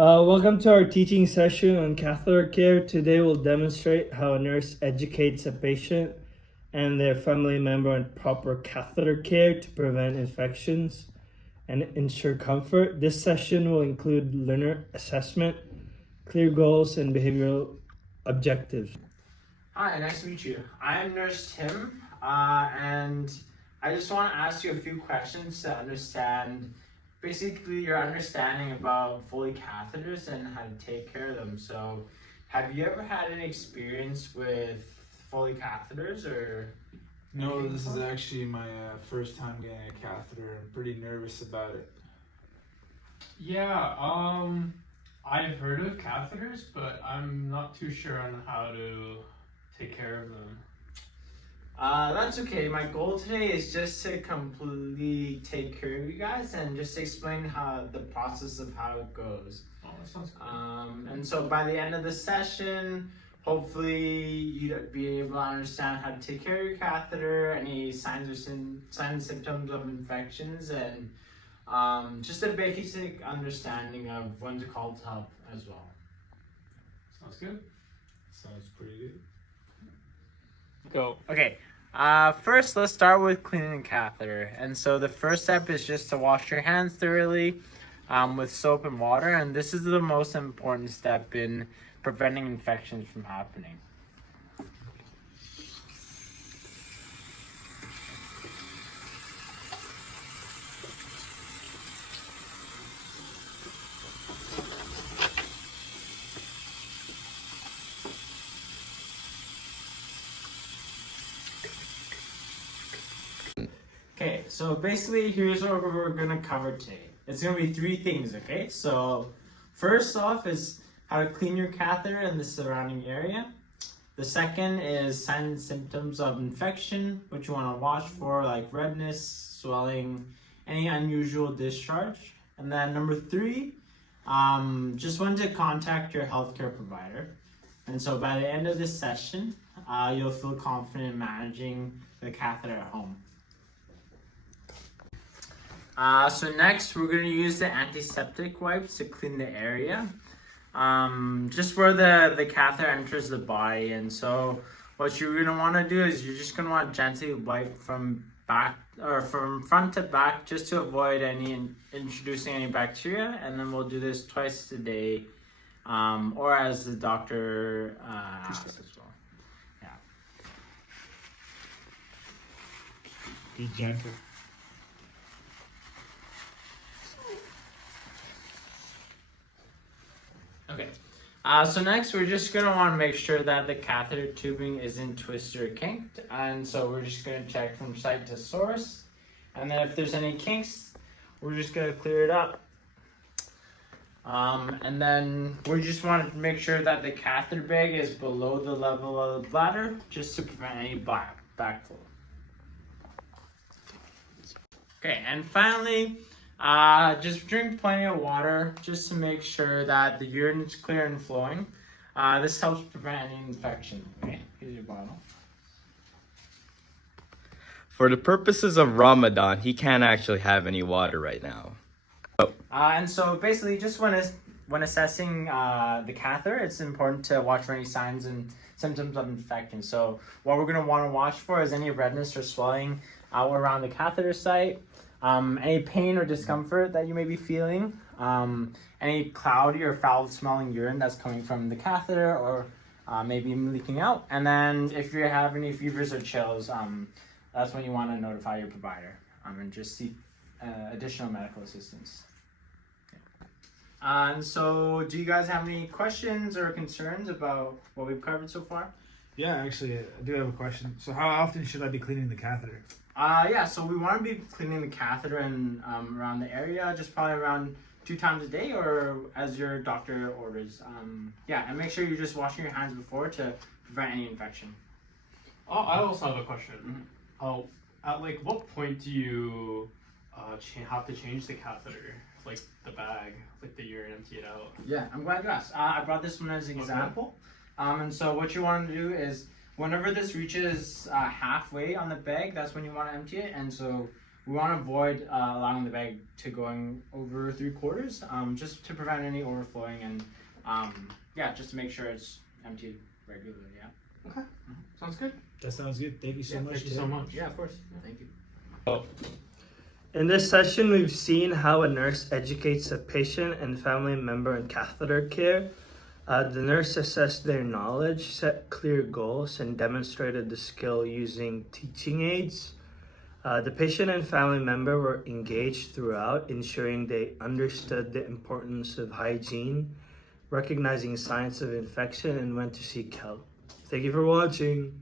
Welcome to our teaching session on catheter care. Today we'll demonstrate how a nurse educates a patient and their family member on proper catheter care to prevent infections and ensure comfort. This session will include learner assessment, clear goals, and behavioral objectives. Hi, nice to meet you. I'm Nurse Tim, and I just want to ask you a few questions to understand basically your understanding about Foley catheters and how to take care of them. So, have you ever had any experience with Foley catheters or? No, this is actually my first time getting a catheter. I'm pretty nervous about it. Yeah, I've heard of catheters, but I'm not too sure on how to take care of them. That's okay. My goal today is just to completely take care of you guys and just explain how the process of how it goes. Oh, that sounds good. And so by the end of the session, hopefully you'd be able to understand how to take care of your catheter, any signs and symptoms of infections, and just a basic understanding of when to call to help as well. Sounds good. Sounds pretty good. Go. Okay. First, let's start with cleaning the catheter. And so the first step is just to wash your hands thoroughly with soap and water. And this is the most important step in preventing infections from happening. Okay, so basically here's what we're gonna cover today. It's gonna be three things, okay? So first off is how to clean your catheter and the surrounding area. The second is signs and symptoms of infection, which you wanna watch for, like redness, swelling, any unusual discharge. And then number three, just want to contact your healthcare provider. And so by the end of this session, you'll feel confident in managing the catheter at home. So next, we're going to use the antiseptic wipes to clean the area, just where the catheter enters the body. And so what you're going to want to do is you're just going to want to gently wipe from back or from front to back, just to avoid introducing any bacteria. And then we'll do this twice a day, or as the doctor asks as well. Yeah. Be gentle. Okay, so next we're just going to want to make sure that the catheter tubing isn't twisted or kinked, and so we're just going to check from site to source, and then if there's any kinks, we're just going to clear it up. And then we just want to make sure that the catheter bag is below the level of the bladder, just to prevent any backflow. Okay, and finally, just drink plenty of water just to make sure that the urine is clear and flowing. This helps prevent any infection. Okay, here's your bottle. For the purposes of Ramadan, he can't actually have any water right now. And so basically, just when assessing the catheter, it's important to watch for any signs and symptoms of infection. So what we're going to want to watch for is any redness or swelling around the catheter site. Any pain or discomfort that you may be feeling, any cloudy or foul-smelling urine that's coming from the catheter or maybe leaking out. And then if you have any fevers or chills, that's when you want to notify your provider and just seek additional medical assistance. And so do you guys have any questions or concerns about what we've covered so far? Yeah, actually, I do have a question. So how often should I be cleaning the catheter? Yeah, so we want to be cleaning the catheter and around the area, just probably around 2 times a day or as your doctor orders. Yeah, and make sure you're just washing your hands before to prevent any infection. Oh, I also have a question. At like what point do you have to change the catheter, like the bag, like the urine, empty it out? Yeah, I'm glad you asked. I brought this one as an example. And so what you want to do is whenever this reaches halfway on the bag, that's when you want to empty it. And so We want to avoid allowing the bag to going over 3/4, just to prevent any overflowing and yeah, just to make sure it's emptied regularly. Yeah. Okay. Sounds good. That sounds good. Thank you so much. Thank you so much. Yeah, of course. Thank you. In this session, we've seen how a nurse educates a patient and family member in catheter care. The nurse assessed their knowledge, set clear goals, and demonstrated the skill using teaching aids. The patient and family member were engaged throughout, ensuring they understood the importance of hygiene, recognizing signs of infection, and when to seek help. Thank you for watching.